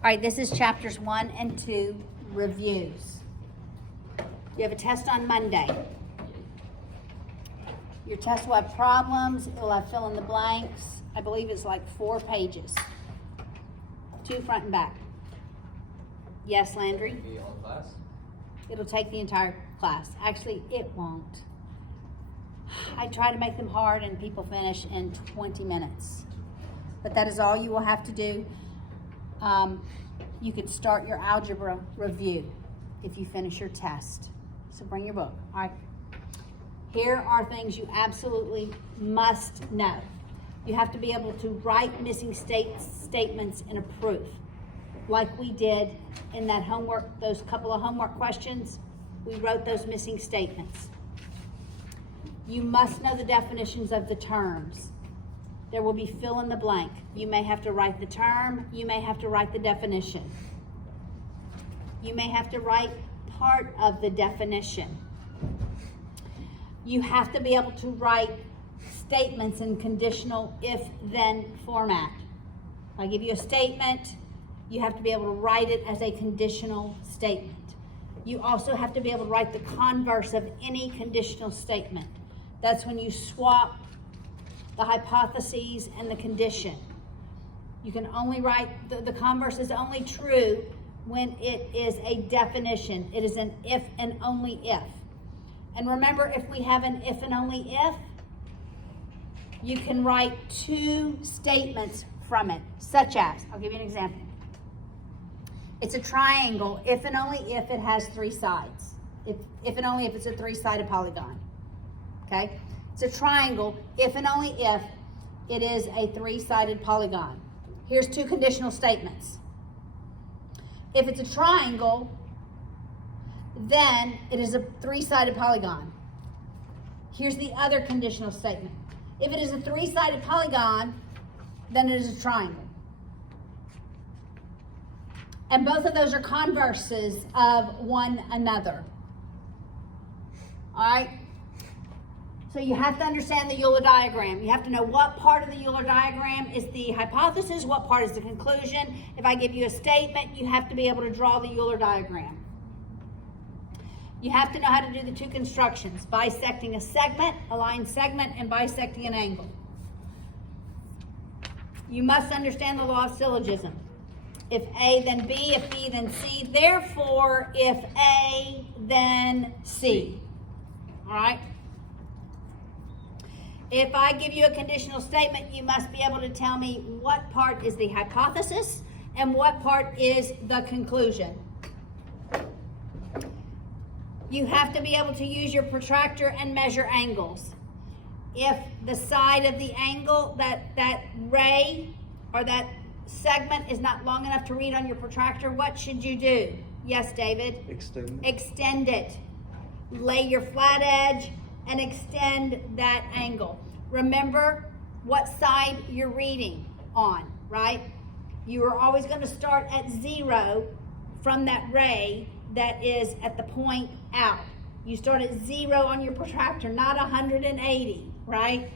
All right, this is chapters 1 and 2, reviews. You have a test on Monday. Your test will have problems. It will have fill in the blanks. I believe it's like 4 pages. 2 front and back. Yes, Landry? Will it be all class? It'll take the entire class. Actually, it won't. I try to make them hard and people finish in 20 minutes. But that is all you will have to do. You could start your algebra review if you finish your test. So bring your book. All right. Here are things you absolutely must know. You have to be able to write missing statements in a proof, like we did in that homework, those couple of homework questions. We wrote those missing statements. You must know the definitions of the terms. There will be fill in the blank. You may have to write the term. You may have to write the definition. You may have to write part of the definition. You have to be able to write statements in conditional if-then format. If I give you a statement, you have to be able to write it as a conditional statement. You also have to be able to write the converse of any conditional statement. That's when you swap the hypotheses and the condition. You can only write, the converse is only true when it is a definition. It is an if and only if. And remember, if we have an if and only if, you can write 2 statements from it, such as, I'll give you an example. It's a triangle if and only if it has 3 sides. If and only if it's a 3-sided polygon. Okay? It's a triangle if and only if it is a 3-sided polygon. Here's 2 conditional statements. If it's a triangle, then it is a 3-sided polygon. Here's the other conditional statement. If it is a 3-sided polygon, then it is a triangle. And both of those are converses of one another. All right? So you have to understand the Euler diagram. You have to know what part of the Euler diagram is the hypothesis, what part is the conclusion. If I give you a statement, you have to be able to draw the Euler diagram. You have to know how to do the 2 constructions, bisecting a segment, a line segment, and bisecting an angle. You must understand the law of syllogism. If A, then B, if B, then C. Therefore, if A, then C. All right? If I give you a conditional statement, you must be able to tell me what part is the hypothesis and what part is the conclusion. You have to be able to use your protractor and measure angles. If the side of the angle, that ray or that segment is not long enough to read on your protractor, what should you do? Yes, David? Extend. Extend it. Lay your flat edge and extend that angle. Remember what side you're reading on, right? You are always going to start at 0 from that ray that is at the point out. You start at 0 on your protractor, not 180, right?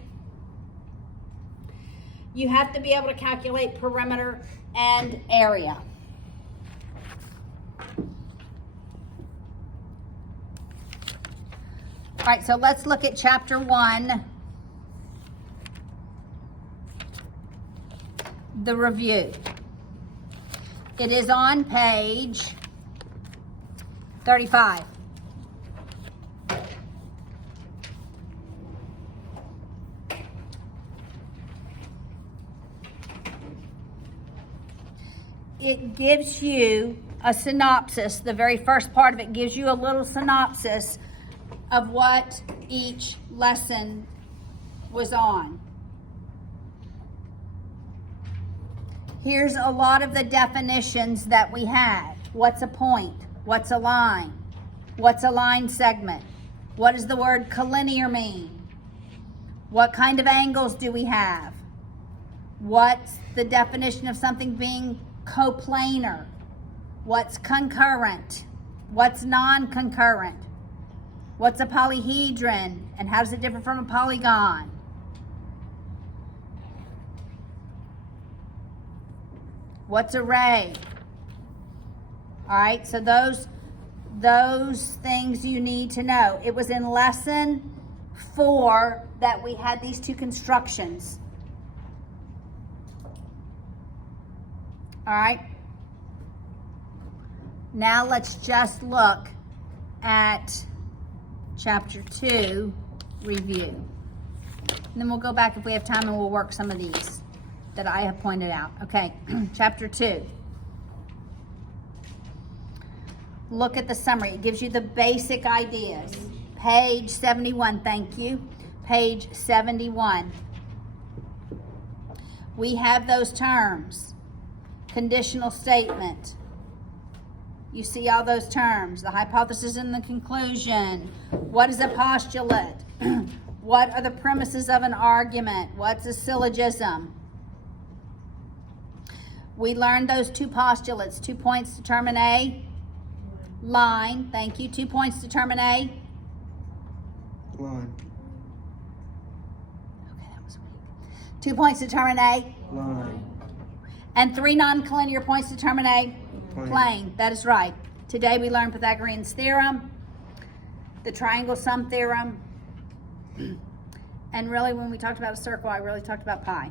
You have to be able to calculate perimeter and area. All right, so let's look at chapter 1, the review. It is on page 35. It gives you a synopsis. The very first part of it gives you a little synopsis of what each lesson was on. Here's a lot of the definitions that we had. What's a point? What's a line? What's a line segment? What does the word collinear mean? What kind of angles do we have? What's the definition of something being coplanar? What's concurrent? What's non-concurrent? What's a polyhedron and how does it differ from a polygon? What's a ray? All right, so those things you need to know. It was in lesson 4 that we had these two constructions. All right. Now let's just look at chapter 2 review. And then we'll go back if we have time and we'll work some of these that I have pointed out. Okay, chapter 2. Look at the summary. It gives you the basic ideas. Page 71, thank you. Page 71. We have those terms. Conditional statement. You see all those terms. The hypothesis and the conclusion. What is a postulate? What are the premises of an argument? What's a syllogism? We learned those two postulates. 2 points determine A. Line. Thank you. 2 points determine A. Line. Okay, that was weak. 2 points determine A. Line. And 3 non-collinear points determine A. Plane. That is right. Today we learned Pythagorean's theorem, the triangle sum theorem, and really when we talked about a circle, I really talked about pi.